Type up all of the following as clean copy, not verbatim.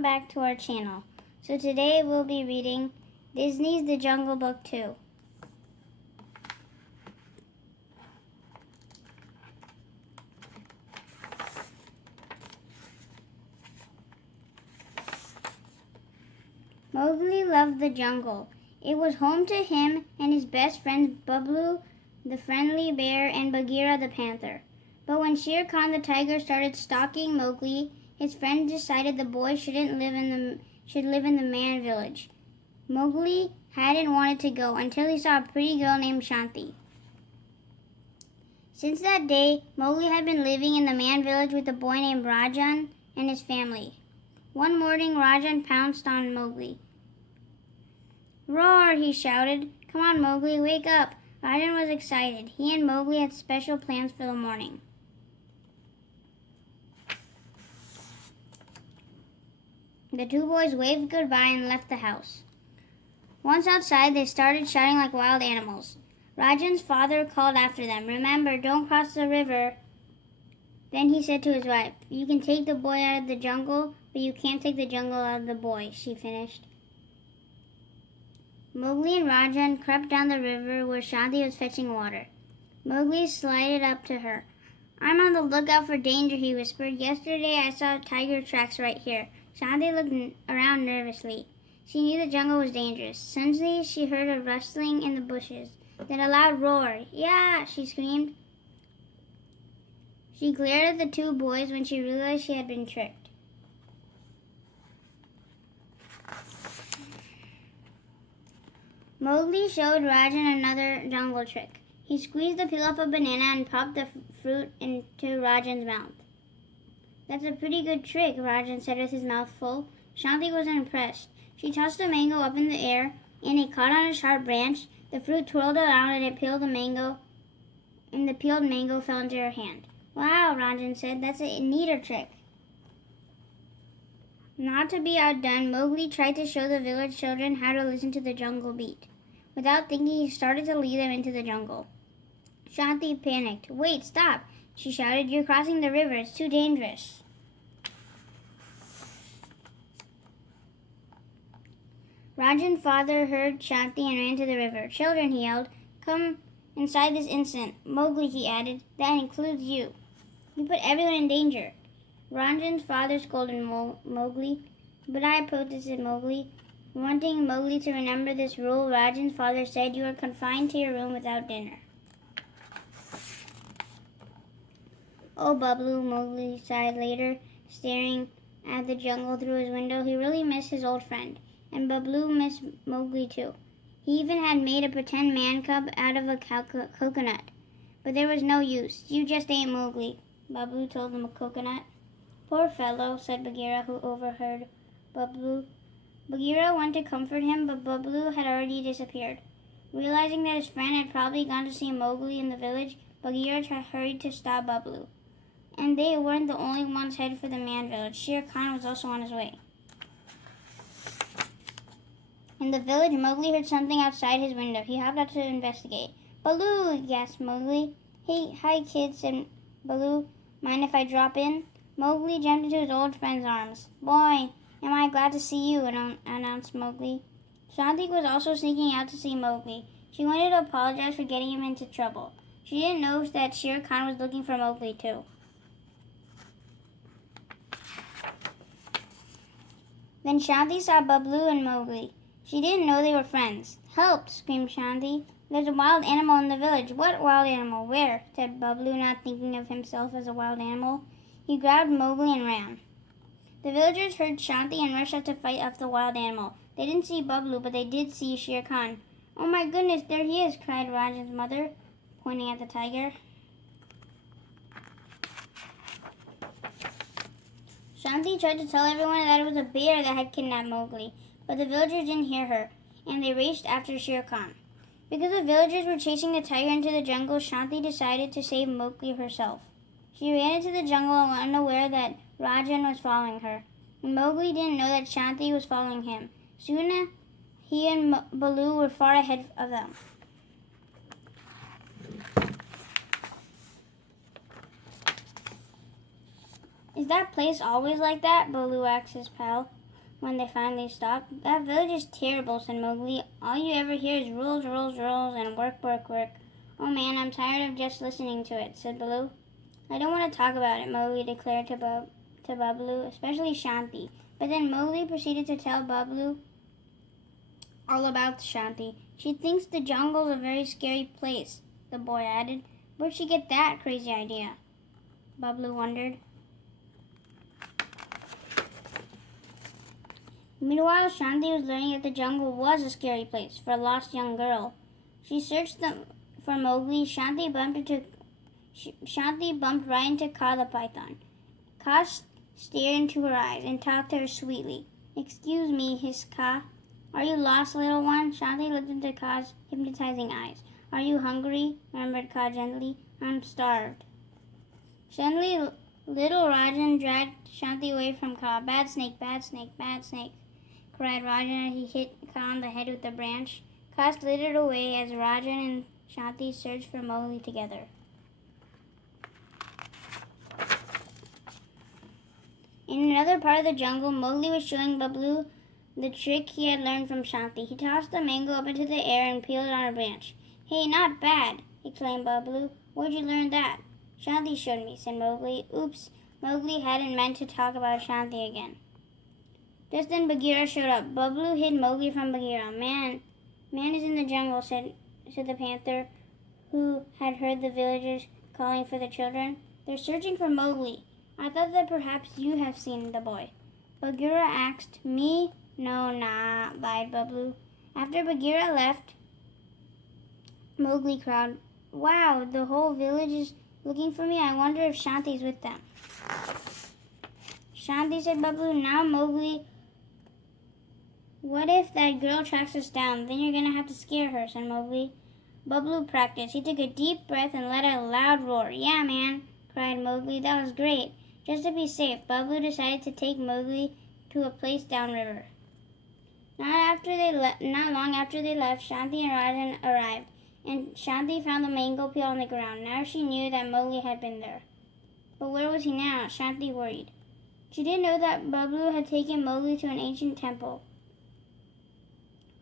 welcome back to our channel. So today we'll be reading Disney's The Jungle Book 2. Mowgli loved the jungle. It was home to him and his best friends Baloo, the friendly bear, and Bagheera the panther. But when Shere Khan the tiger started stalking Mowgli, his friends decided the boy should live in the man village. Mowgli hadn't wanted to go until he saw a pretty girl named Shanti. Since that day, Mowgli had been living in the man village with a boy named Rajan and his family. One morning, Rajan pounced on Mowgli. "Roar!" he shouted. "Come on, Mowgli, wake up!" Rajan was excited. He and Mowgli had special plans for the morning. The two boys waved goodbye and left the house. Once outside, they started shouting like wild animals. Rajan's father called after them, "Remember, don't cross the river." Then he said to his wife, "You can take the boy out of the jungle, but you can't take the jungle out of the boy," she finished. Mowgli and Rajan crept down the river where Shanti was fetching water. Mowgli slided up to her. "I'm on the lookout for danger," he whispered. "Yesterday I saw tiger tracks right here." Shanti looked around nervously. She knew the jungle was dangerous. Suddenly she heard a rustling in the bushes, then a loud roar. "Yeah!" she screamed. She glared at the two boys when she realized she had been tricked. Mowgli showed Rajan another jungle trick. He squeezed the peel off a banana and popped the fruit into Rajan's mouth. "That's a pretty good trick," Rajan said with his mouth full. Shanti was impressed. She tossed a mango up in the air, and it caught on a sharp branch. The fruit twirled around, and the peeled mango fell into her hand. "Wow," Rajan said, "that's a neater trick." Not to be outdone, Mowgli tried to show the village children how to listen to the jungle beat. Without thinking, he started to lead them into the jungle. Shanti panicked. "Wait, stop!" she shouted. "You're crossing the river. It's too dangerous." Rajan's father heard Shanti and ran to the river. "Children," he yelled, "come inside this instant." "Mowgli," he added, "that includes you. You put everyone in danger." Rajan's father scolded Mowgli. "But I," protested Mowgli. Wanting Mowgli to remember this rule, Rajan's father said, "You are confined to your room without dinner." "Oh, Baloo," Mowgli sighed later, staring at the jungle through his window. He really missed his old friend. And Baloo missed Mowgli too. He even had made a pretend man cub out of a coconut. But there was no use. "You just ain't Mowgli," Baloo told him a coconut. "Poor fellow," said Bagheera, who overheard Baloo. Bagheera went to comfort him, but Baloo had already disappeared. Realizing that his friend had probably gone to see Mowgli in the village, Bagheera hurried to stop Baloo. And they weren't the only ones headed for the man village. Shere Khan was also on his way. In the village, Mowgli heard something outside his window. He hopped out to investigate. "Baloo!" gasped Mowgli. "Hey, hi kids," said Baloo. "Mind if I drop in?" Mowgli jumped into his old friend's arms. "Boy, am I glad to see you," announced Mowgli. Shanti was also sneaking out to see Mowgli. She wanted to apologize for getting him into trouble. She didn't know that Shere Khan was looking for Mowgli too. Then Shanti saw Baloo and Mowgli. She didn't know they were friends. "Help!" screamed Shanti. "There's a wild animal in the village." "What wild animal? Where?" said Baloo, not thinking of himself as a wild animal. He grabbed Mowgli and ran. The villagers heard Shanti and rushed out to fight off the wild animal. They didn't see Baloo, but they did see Shere Khan. "Oh my goodness, there he is!" cried Rajan's mother, pointing at the tiger. Shanti tried to tell everyone that it was a bear that had kidnapped Mowgli, but the villagers didn't hear her, and they raced after Shere Khan. Because the villagers were chasing the tiger into the jungle, Shanti decided to save Mowgli herself. She ran into the jungle unaware that Rajan was following her. Mowgli didn't know that Shanti was following him. Soon he and Baloo were far ahead of them. "Is that place always like that?" Baloo asked his pal. when they finally stopped. "That village is terrible," said Mowgli. "All you ever hear is rules, rules, rules, and work, work, work." "Oh man, I'm tired of just listening to it," said Baloo. "I don't want to talk about it," Mowgli declared to Baloo, "especially Shanti." But then Mowgli proceeded to tell Baloo all about Shanti. "She thinks the jungle's a very scary place," the boy added. "Where'd she get that crazy idea?" Baloo wondered. Meanwhile, Shanti was learning that the jungle was a scary place for a lost young girl. She searched for Mowgli. Shanti bumped right into Kaa the python. Kaa stared into her eyes and talked to her sweetly. "Excuse me," hissed Kaa. "Are you lost, little one?" Shanti looked into Kaa's hypnotizing eyes. "Are you hungry?" murmured Kaa gently. "I'm starved." Suddenly, little Rajan dragged Shanti away from Kaa. "Bad snake, bad snake, bad snake," cried Rajan as he hit Kaa on the head with a branch. Kaa slithered away as Rajan and Shanti searched for Mowgli together. In another part of the jungle, Mowgli was showing Baloo the trick he had learned from Shanti. He tossed the mango up into the air and peeled it on a branch. "Hey, not bad!" exclaimed Baloo. "Where'd you learn that?" "Shanti showed me," said Mowgli. Oops, Mowgli hadn't meant to talk about Shanti again. Just then Bagheera showed up. Baloo hid Mowgli from Bagheera. Man is in the jungle," said the panther, who had heard the villagers calling for the children. "They're searching for Mowgli. I thought that perhaps you have seen the boy." Bagheera asked. "Me? No, nah," lied Baloo. After Bagheera left, Mowgli cried, "Wow, the whole village is looking for me. I wonder if Shanti's with them." "Shanti," said Baloo. "Now, Mowgli, what if that girl tracks us down? Then you're gonna have to scare her," said Mowgli. Baloo practiced. He took a deep breath and let out a loud roar. "Yeah, man," cried Mowgli. "That was great." Just to be safe, Baloo decided to take Mowgli to a place downriver. Not long after they left, Shanti and Rajan arrived, and Shanti found the mango peel on the ground. Now she knew that Mowgli had been there. But where was he now? Shanti worried. She didn't know that Baloo had taken Mowgli to an ancient temple.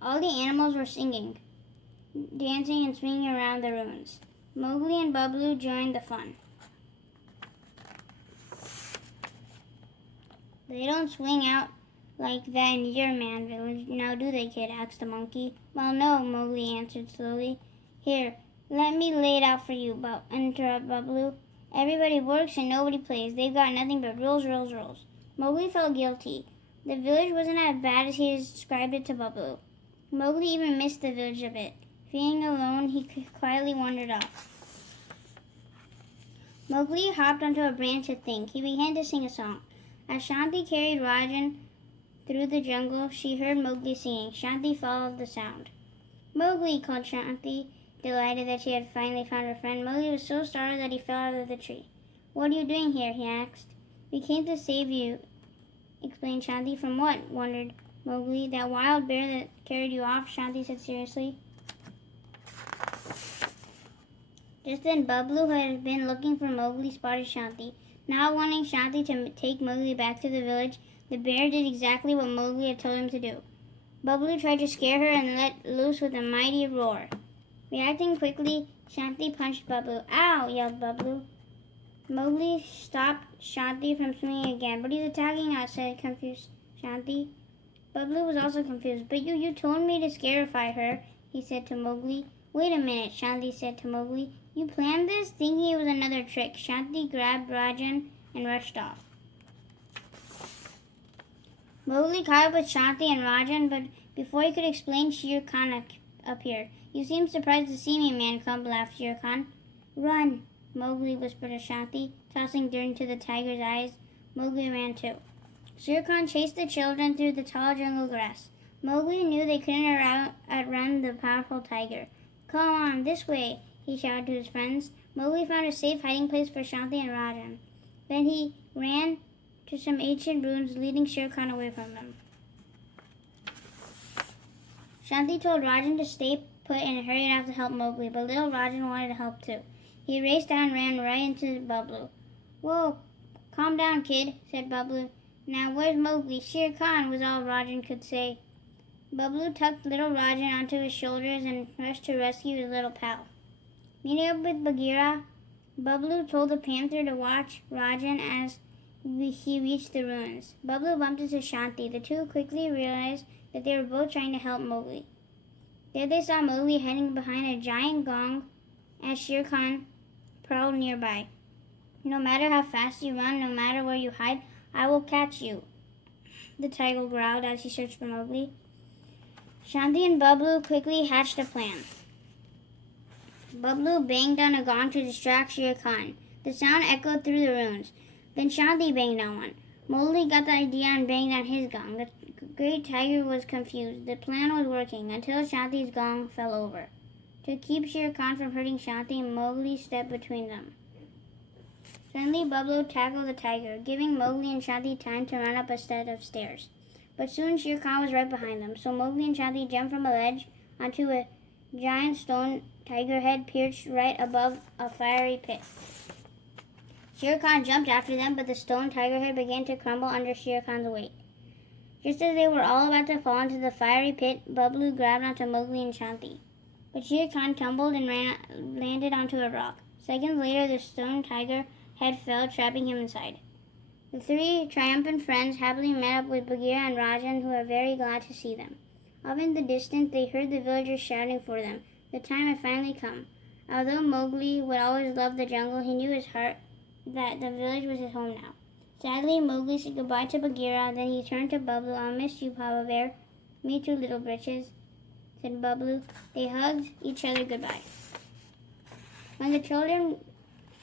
All the animals were singing, dancing, and swinging around the ruins. Mowgli and Baloo joined the fun. "They don't swing out like that in your man village, now do they, kid?" asked the monkey. "Well, no," Mowgli answered slowly. "Here, let me lay it out for you," interrupted Baloo. "Everybody works and nobody plays. They've got nothing but rules, rules, rules." Mowgli felt guilty. The village wasn't as bad as he described it to Baloo. Mowgli even missed the village a bit. Feeling alone, he quietly wandered off. Mowgli hopped onto a branch to think. He began to sing a song. As Shanti carried Rajan through the jungle, she heard Mowgli singing. Shanti followed the sound. "Mowgli!" called Shanti, delighted that she had finally found her friend. Mowgli was so startled that he fell out of the tree. "What are you doing here?" he asked. "We came to save you," explained Shanti. "From what?" wondered Mowgli. "That wild bear that carried you off," Shanti said seriously. Just then Baloo, who had been looking for Mowgli, spotted Shanti. Not wanting Shanti to take Mowgli back to the village, the bear did exactly what Mowgli had told him to do. Baloo tried to scare her and let loose with a mighty roar. Reacting quickly, Shanti punched Baloo. "Ow!" yelled Baloo. Mowgli stopped Shanti from swinging again. "But he's attacking us," said confused Shanti. Baloo was also confused. "But you told me to scarify her," he said to Mowgli. "Wait a minute," Shanti said to Mowgli. "You planned this?" Thinking it was another trick, Shanti grabbed Rajan and rushed off. Mowgli caught up with Shanti and Rajan, but before he could explain, Shere Khan appeared. "You seem surprised to see me, man cub," laughed Shere Khan. "Run!" Mowgli whispered to Shanti, tossing dirt into the tiger's eyes. Mowgli ran too. Shere Khan chased the children through the tall jungle grass. Mowgli knew they couldn't outrun the powerful tiger. "Come on, this way!" he shouted to his friends. Mowgli found a safe hiding place for Shanti and Rajan. Then he ran to some ancient ruins, leading Shere Khan away from them. Shanti told Rajan to stay put and hurried off to help Mowgli, but little Rajan wanted to help too. He raced down and ran right into Baloo. "Whoa, calm down, kid," said Baloo. Now where's Mowgli? Shere Khan was all Rajan could say. Baloo tucked little Rajan onto his shoulders and rushed to rescue his little pal. Meeting up with Bagheera, Baloo told the panther to watch Rajan as he reached the ruins. Baloo bumped into Shanti. The two quickly realized that they were both trying to help Mowgli. There they saw Mowgli hiding behind a giant gong as Shere Khan prowled nearby. No matter how fast you run, no matter where you hide, I will catch you, the tiger growled as he searched for Mowgli. Shanti and Baloo quickly hatched a plan. Baloo banged on a gong to distract Shere Khan. The sound echoed through the ruins. Then Shanti banged on one. Mowgli got the idea and banged on his gong. The great tiger was confused. The plan was working until Shanti's gong fell over. To keep Shere Khan from hurting Shanti, Mowgli stepped between them. Suddenly, Baloo tackled the tiger, giving Mowgli and Shanti time to run up a set of stairs. But soon Shere Khan was right behind them, so Mowgli and Shanti jumped from a ledge onto a giant stone tiger head perched right above a fiery pit. Shere Khan jumped after them, but the stone tiger head began to crumble under Shere Khan's weight. Just as they were all about to fall into the fiery pit, Baloo grabbed onto Mowgli and Shanti. But Shere Khan tumbled and landed onto a rock. Seconds later, the stone tiger head fell, trapping him inside. The three triumphant friends happily met up with Bagheera and Rajan, who were very glad to see them. Off in the distance, they heard the villagers shouting for them. The time had finally come. Although Mowgli would always love the jungle, he knew in his heart that the village was his home now. Sadly, Mowgli said goodbye to Bagheera, then he turned to Baloo. I'll miss you, Papa Bear. Me too, Little Britches, said Baloo. They hugged each other goodbye. When the children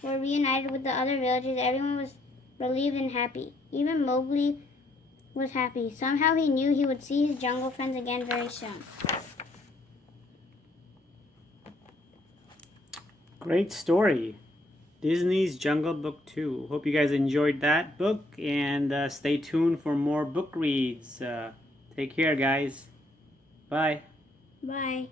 were reunited with the other villagers, everyone was relieved and happy. Even Mowgli was happy. Somehow he knew he would see his jungle friends again very soon. Great story. Disney's Jungle Book 2. Hope you guys enjoyed that book, and stay tuned for more book reads. Take care, guys. Bye. Bye.